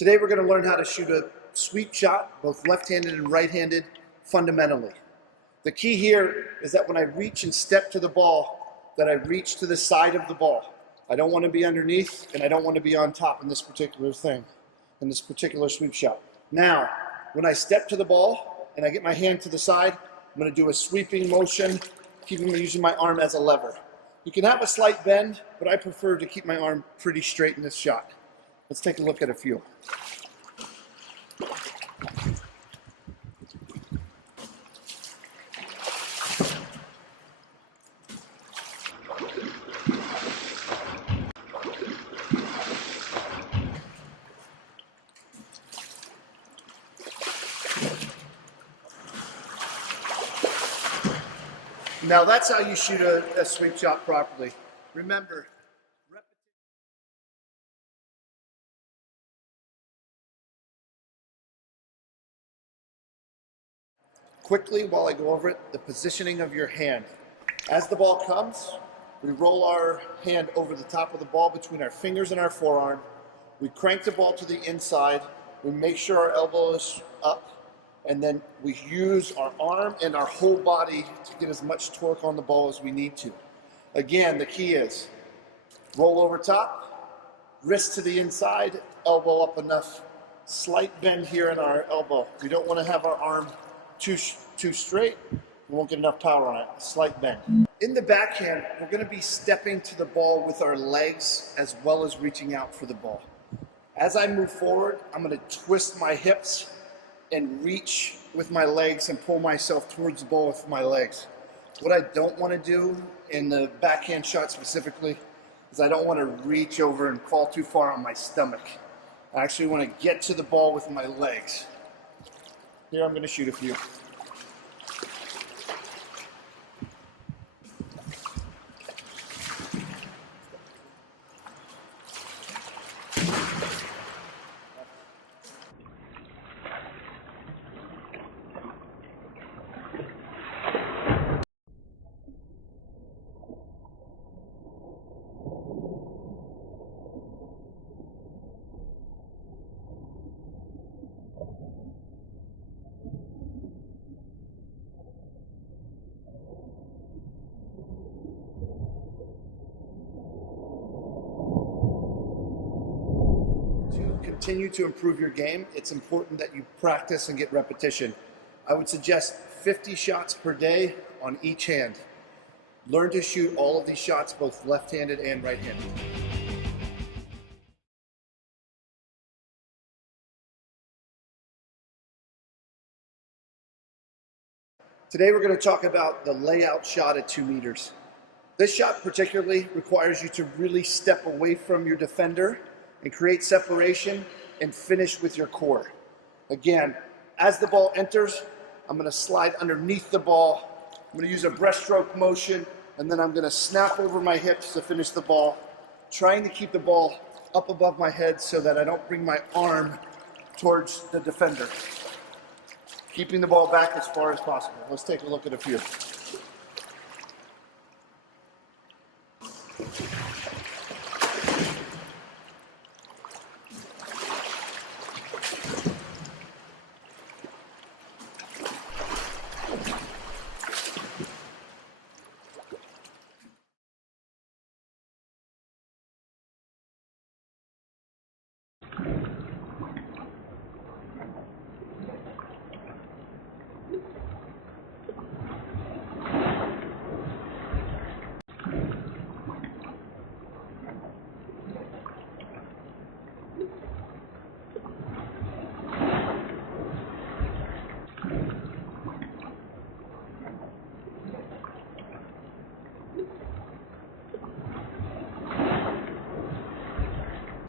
Today we're going to learn how to shoot a sweep shot, both left-handed and right-handed, fundamentally. The key here is that when I reach and step to the ball, that I reach to the side of the ball. I don't want to be underneath and I don't want to be on top in this particular thing, in this particular sweep shot. Now, when I step to the ball and I get my hand to the side, I'm going to do a sweeping motion, using my arm as a lever. You can have a slight bend, but I prefer to keep my arm pretty straight in this shot. Let's take a look at a few. Now that's how you shoot a sweep shot properly. Remember, quickly while I go over it, the positioning of your hand. As the ball comes, we roll our hand over the top of the ball between our fingers and our forearm. We crank the ball to the inside. We make sure our elbow is up. And then we use our arm and our whole body to get as much torque on the ball as we need to. Again, the key is roll over top, wrist to the inside, elbow up enough, slight bend here in our elbow. We don't want to have our arm too straight. We won't get enough power on it. Slight bend. In the backhand, we're going to be stepping to the ball with our legs as well as reaching out for the ball. As I move forward, I'm going to twist my hips and reach with my legs and pull myself towards the ball with my legs. What I don't want to do in the backhand shot specifically is I don't want to reach over and fall too far on my stomach. I actually want to get to the ball with my legs. Here I'm going to shoot a few. Continue to improve your game, it's important that you practice and get repetition. I would suggest 50 shots per day on each hand. Learn to shoot all of these shots, both left-handed and right-handed. Today we're going to talk about the layout shot at 2 meters. This shot particularly requires you to really step away from your defender and create separation and finish with your core. Again, as the ball enters, I'm going to slide underneath the ball. I'm going to use a breaststroke motion, and then I'm going to snap over my hips to finish the ball, trying to keep the ball up above my head so that I don't bring my arm towards the defender. Keeping the ball back as far as possible. Let's take a look at a few.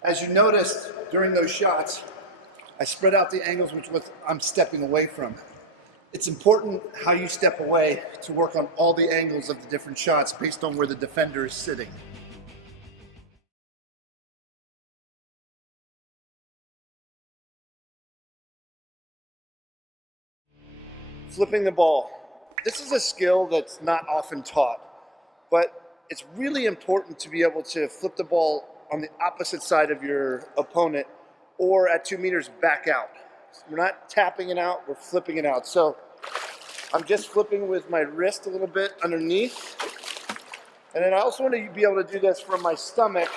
As you noticed during those shots, I spread out the angles which I'm stepping away from. It's important how you step away to work on all the angles of the different shots based on where the defender is sitting. Flipping the ball. This is a skill that's not often taught, but it's really important to be able to flip the ball on the opposite side of your opponent or at 2 meters, back out. We're not tapping it out, we're flipping it out. So I'm just flipping with my wrist a little bit underneath. And then I also want to be able to do this from my stomach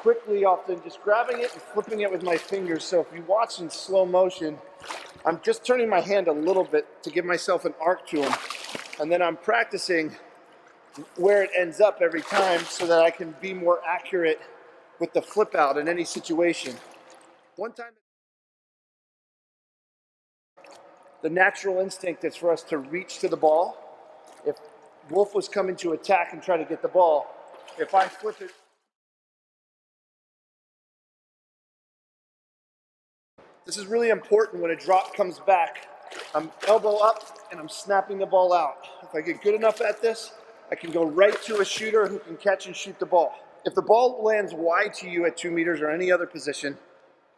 quickly, often just grabbing it and flipping it with my fingers. So if you watch in slow motion, I'm just turning my hand a little bit to give myself an arc to them. And then I'm practicing where it ends up every time so that I can be more accurate with the flip out in any situation. One time, the natural instinct is for us to reach to the ball. If Wolf was coming to attack and try to get the ball, if I flip it, this is really important when a drop comes back. I'm elbow up and I'm snapping the ball out. If I get good enough at this, I can go right to a shooter who can catch and shoot the ball. If the ball lands wide to you at 2 meters or any other position,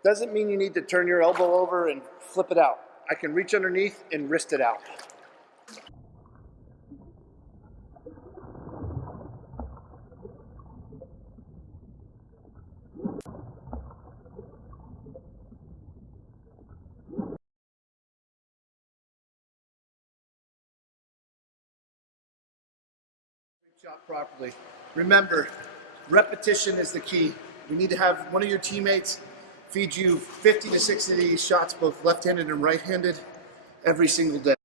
doesn't mean you need to turn your elbow over and flip it out. I can reach underneath and wrist it out. Shot properly. Remember, repetition is the key. You need to have one of your teammates feed you 50 to 60 of these shots, both left-handed and right-handed, every single day.